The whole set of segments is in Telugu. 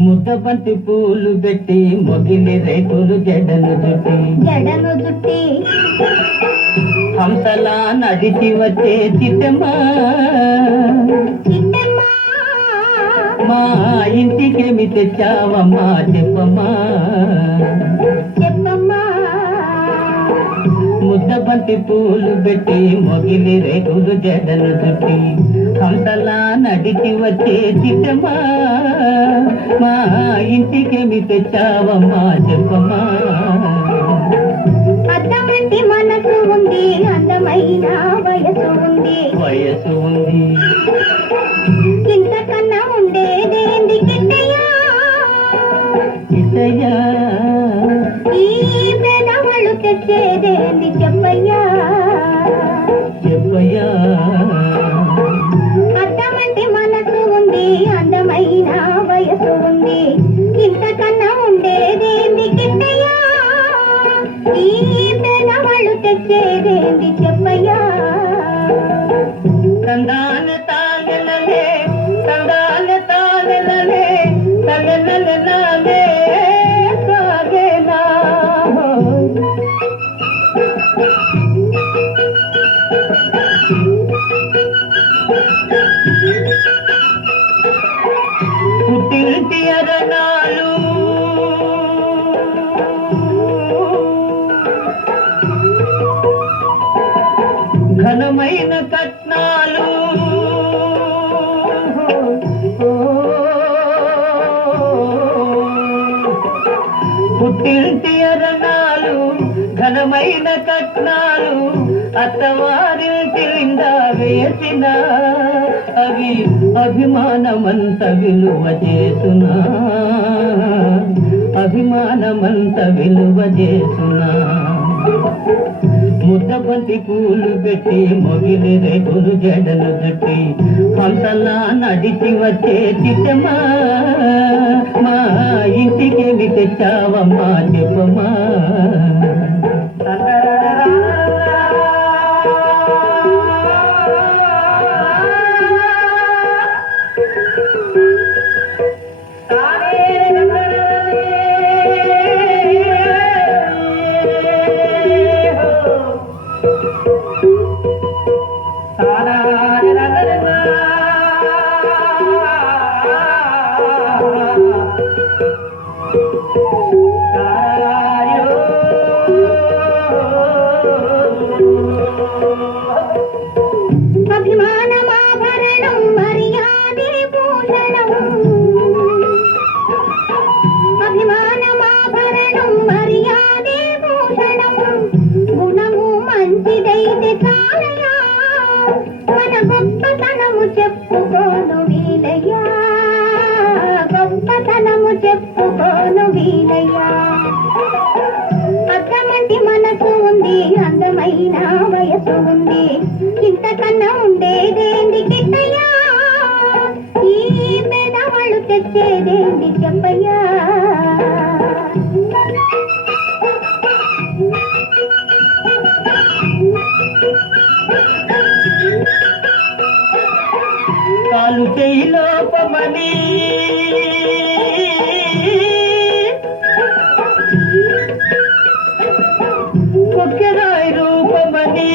ముద్దబంతి పూలు పెట్టి మొగిలి రేకులు జడను జుట్టి హంసలా నడిచి వచ్చే చిట్టమ్మా మా ఇంటికేమి తెచ్చావమ్మా చెప్పమ్మా ముద్దబంతి పూలు పెట్టి మొగిలి రేకులు జడను చుట్టి హంసలా నడిచి వచ్చే చిట్టమ్మా మా ఇంటికేమి తెచ్చావమ్మా చెప్పమ్మా అద్దమంటి మనసు ఉంది అందమైన వయసు ఉంది ఇంతకన్నా ఉండేదేంది కిట్టయ్యా ఈ పేదవాళ్ళు తెచ్చేదేంది చెప్పయ్యా అద్దమంటి మనసు ఉంది అందమైన వయసు ఉంది ఇంతకన్నా ఉండేదేంది కిట్టయ్యా ఈ పేదవాళ్ళు తెచ్చేదేంది చెప్పయ్యా తందాన తాగలలే తందాన తాగలలే తగలలే సాగేనా పుట్టింటి అరణాలు ఘనమైన కట్నాలు పుట్టింటి అరణాలు ఘనమైన కట్నాలు అత్తవారింటి నిండా వేసిన అవి అభిమానమంత విలువ చేసునా అభిమానమంత విలువ చేసునా ముద్దబంతి పూలు పెట్టి మొగిలి రేకులు జడలు జుట్టి హంసలా నడిచి వచ్చే చిట్టమ్మా మా ఇంటికేమి తెచ్చావమ్మా చెప్పమ్మా అభిమానమాభరణం మర్యాదే భూషణం అభిమానమాభరణం మర్యాదే భూషణం గుణము మంచిదైతే చాలయ్యా మన గొప్పతనము చెప్పుకోను వీలయ్యా గొప్పతనము చెప్పుకోను వీలయ్యా అద్దమంటి మనసు ఉంది అందమైన వయసు ఉంది ఇంతకన్నా ఉండేదేంది కిట్టయ్యా ఈ పేదవాళ్ళు తెచ్చేదేంది చెప్పయ్యా కాలు చేయి లోపమని కొక్కెరాయి రూపమని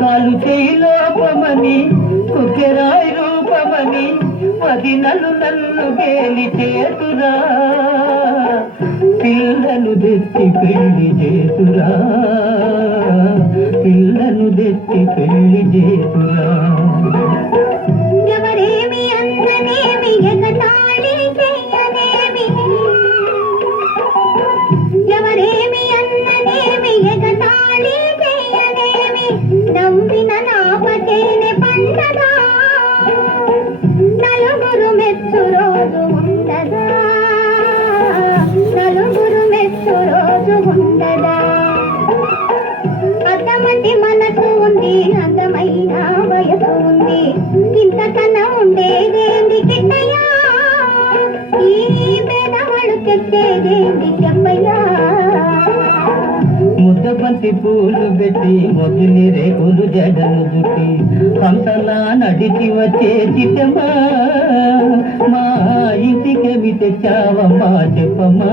కాలు చేయి లోపమని కొక్కెరాయి రూపమని వదినలు నన్ను గేలి చేతురా పిల్లను తెచ్చి పెళ్లి చేసురా, పిల్లను తెచ్చి పెళ్లి చేసురా. ఎవరేమి అన్ననేమి ఎగతాళి చెయ్యనేమి, ఎవరేమి అన్ననేమి ఎగతాళి చెయ్యనేమి, నవ్విన నాపకేనే పండదా, నలుగురు మెచ్చు రోజు ఉండదా, నలుగురు మెచ్చు రోజు ఉండదా. అర్థమతి మనసు ఉంది, అందమైన వయసు ఉంది, ఇంతకన్నా ఉండేదేంది కిట్టయ్యా, ఈ పేదవాళ్ళు తెచ్చేదేంది చెప్పయ్యా. ముద్దబంతి పూలు పెట్టి మొదలి రేకులు జడలు చుట్టి హంసలా నడిచి వచ్చే చిట్టమ్మా, మా ఇంటికేమి తెచ్చావమ్మా చెప్పమ్మా.